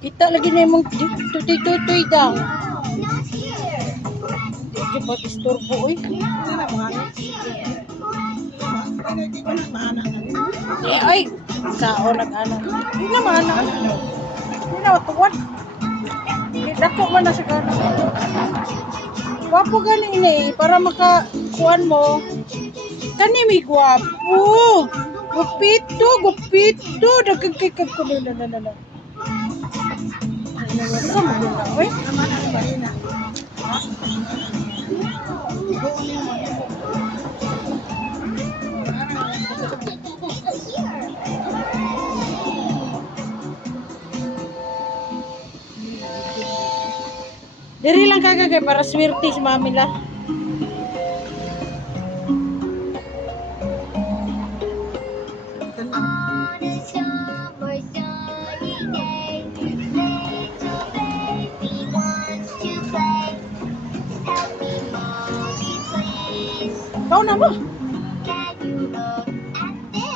Kita lagi na yung tutoy-tutoy daw. Di ba istorbo oy? Ay, sao nag-ano. Hindi naman ano. Hindi na matuwan. Dako man na sa gano'n. Gwapo galing na eh. Para makakuan mo. Kani may gwapo. Gupito, gupito. Nagkagkikag ko nila na. Ano mo na, oy? Diri lang kagagay para swerte si mami la. Kau na mo.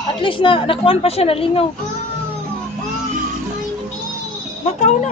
At least na nakuan pa siya nalingaw. Makaw na.